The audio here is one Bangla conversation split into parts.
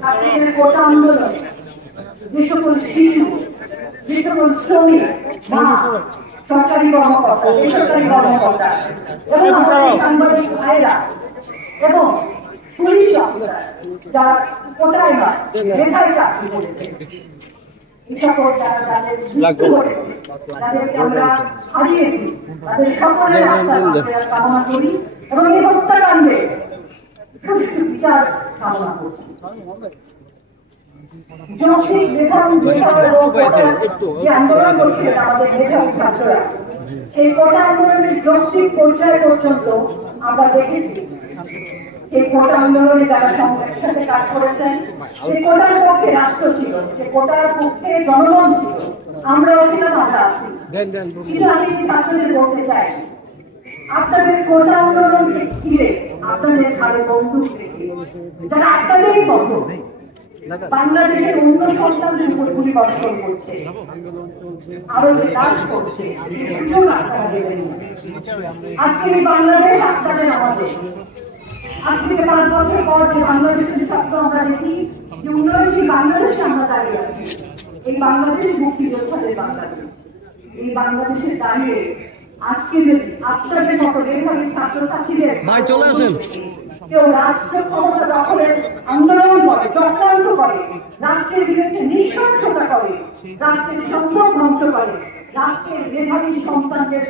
ছাত্রীদের কোটা আন্দোলন, যে সকল শিশু, যে সকল শ্রমিক, মা, সরকারি কর্মকর্তা, বেসরকারি কর্মকর্তা এবং আমাদের সাংবাদিক ভাইরা এবং পুলিশ অফিসার যারা কোটায় নয় রেখায় চাকরি করেছে, এই সকল যারা তাদের মৃত্যু করেছে, তাদেরকে আমরা হারিয়েছি, তাদের সকলের আত্মার কামনা করি এবং এই হত্যাকাণ্ডে সুষ্ঠু বিচার কামনা করছি। আন্দোলন করছিলেন আমাদের মেধাবী ছাত্ররা, সেই কোটা আন্দোলনের যৌক্তিক পর্যায় পর্যন্ত আমরা দেখেছি এই কোটা আন্দোলনে যারা একসাথে কাজ করেছেন, সেই কোটার পক্ষে রাষ্ট্র ছিল, সে কোটার পক্ষে জনগণ ছিল, আমরাও ছিলাম, আমরা আছি। কিন্তু আমি ছাত্রদের বলতে চাই, আপনাদের কোটা আন্দোলনকে ঘিরে আপনাদের ঘাড়ে বন্দুক রেখে যারা আপনাদেরই পক্ষ বাংলাদেশের অন্য সন্তানদের উপর গুলি বর্ষণ করছে, আরো যে কাজ করছে, আপনারা দেবেন। আজকে এই বাংলাদেশ আপনাদের আমাদের, আজ থেকে 5 বছর পর যে বাংলাদেশের ছাত্র আমরা দেখি যে উন্নয়নশীল বাংলাদেশে আমরা দাঁড়িয়ে আছি, এই বাংলাদেশ মুক্তিযোদ্ধাদের বাংলাদেশ। এই বাংলাদেশে দাঁড়িয়ে আজকে যদি আপনাদের মতো মেধাবী ছাত্রছাত্রীদের চলে আসেন কেউ রাষ্ট্র ক্ষমতা দখলের আন্দোলন করে, চক্রান্ত করে, রাষ্ট্রের বিরুদ্ধে নৃশংসতা করে, রাষ্ট্রের সম্পদ ধ্বংস করে, রাষ্ট্রের মেধাবী সন্তানদের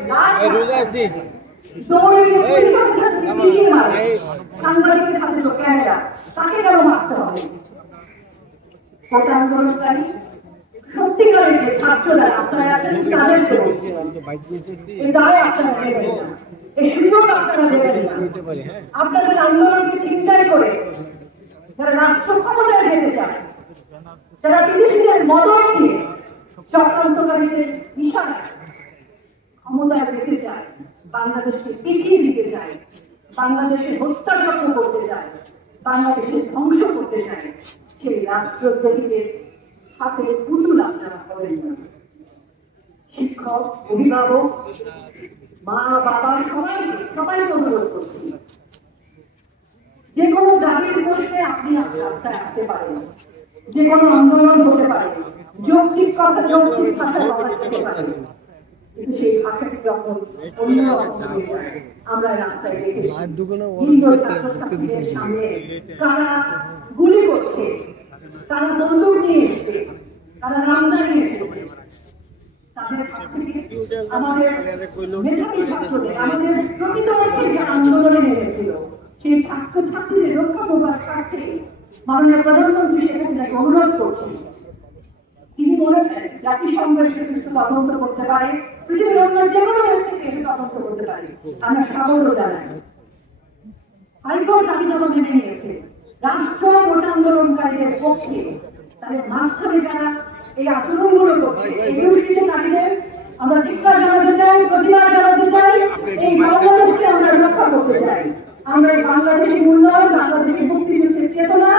সাংবাদিকের হাতে তো ক্যামেরা, তাকে কেন মারতে হবে? কোটা আন্দোলনকারী সত্যিকারের যে ছাত্ররা আপনারা আছেন তাদের এই সুযোগ আপনারা দেবেন না। আপনাদের আন্দোলনকে চিন্তায় করে যারা রাষ্ট্র ক্ষমতায় যেতে চায়, যারা বিদেশিদের মদত দিয়ে চক্রান্তকারীদের ইশারায় ক্ষমতায় যেতে চায়, বাংলাদেশকে পিছিয়ে দিতে চায়, বাংলাদেশে হত্যাযজ্ঞ করতে চায়, বাংলাদেশে ধ্বংস করতে চায়, সেই রাষ্ট্রদ্রোহীদের হাতে পুতুল আপনারা করেন না। শিক্ষক, অভিভাবক, মা, বাবা সবাইকে অনুরোধ করছি, যে কোনো দাবির প্রশ্নে আপনি রাস্তায় আসতে পারেন, যে কোনো আন্দোলন হতে পারে, যৌক্তিক কথা যৌক্তিক ভাষায় বলতে পারেন, কিন্তু সেই ভাষাটি যখন অন্য আমরা রাস্তায় দেখেছি ছাত্রছাত্রীদের সামনে তারা গুলি করছে, তারা বন্দুক নিয়ে এসছে, তারা রামদা নিয়ে এসেছে, তাদের আমাদের মেধাবী ছাত্রদের, আমাদের প্রকৃতপক্ষে যে আন্দোলনে নেমেছিল সেই ছাত্রছাত্রীদের রক্ষা করবার স্বার্থে মাননীয় প্রধানমন্ত্রী শেখ হাসিনাকে অনুরোধ করছেন। তিনি বলেছেন জাতিসংঘের সুষ্ঠু তদন্ত করতে পারে, পৃথিবীর অন্য যে কোনো দেশ থেকে এসে তদন্ত করতে পারে, আমরা স্বাগত জানাই। হাইকোর্ট দাবি দাবা মেনে নিয়েছে, রাষ্ট্র কোটা আন্দোলনকারীদের পক্ষে তাদের মাঝখানে যারা এই আচরণগুলো করছে, এগুলো কিন্তু নারীদের আমরা ধিক্কার জানাতে চাই, প্রতিবাদ জানাতে চাই। এই বাংলাদেশকে আমরা রক্ষা করতে চাই, আমরা এই বাংলাদেশের উন্নয়ন, বাংলাদেশের মুক্তিযুদ্ধের চেতনা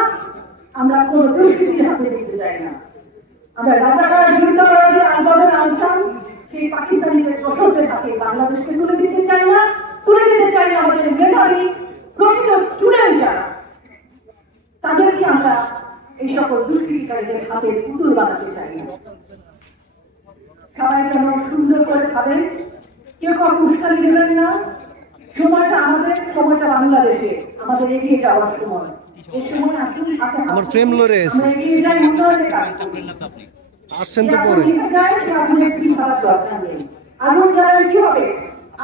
আমরা কোন দুষ্কৃতির হাতে দিতে চাই না। আমরা রাজাকার যুদ্ধাপরাধী আলবদর আনসান সেই পাকিস্তানিদের দোসরদের হাতে বাংলাদেশকে তুলে দিতে চাই না, তুলে দিতে চাই না আমাদের মেধাবী প্রকৃত স্টুডেন্ট যারা, তাদেরকে আমরা এই সকল দুষ্কৃতিকারীদের হাতে পুতুল বানাতে চাই না। সবাই যেন সুন্দর করে খাবেন, কেউ কাউ উস্কানি দেবেন না। সময়টা আমাদের, সময়টা বাংলাদেশে আমাদের এগিয়ে যাওয়ার সময়। এই সময় আসুন আমার ফ্রেম লড়ে আছে, আমরা এগিয়ে যাই উন্নয়নের কাজ আসছেন তো পরে আগুন জ্বালালে কি হবে?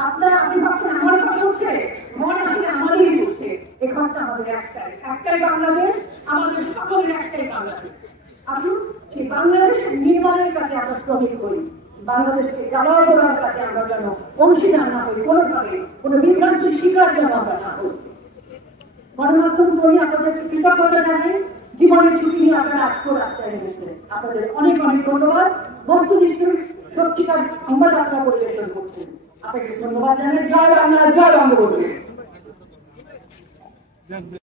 আপনি ভাবছেন আমার কথা হচ্ছে, মনে আসলে আমাদেরই হচ্ছে। এই ঘরটা আমাদের একটাই বাংলাদেশ, আমাদের সকলের একটাই বাংলাদেশ। আসুন সেই বাংলাদেশের নির্মাণের কাছে আমরা শ্রমিক করি, বাংলাদেশকে জ্বালাও করার কাছে আমরা যেন অংশীদার না হই, কোনোভাবে কোনো বিভ্রান্তির শিকার যেন আমরা না হই। গণমাধ্যম করি আপনাদের কৃতজ্ঞতা জানাই, জীবনের ঝুঁকি নিয়ে আপনারা আজকেও রাস্তায় নেমেছেন, আপনাদের অনেক অনেক ধন্যবাদ। বস্তুনিষ্ঠ সত্যিকার সংবাদ আপনারা পরিবেশন করছেন, আপনাদের ধন্যবাদ জানাই। জয় বাংলা, জয় বঙ্গবন্ধু।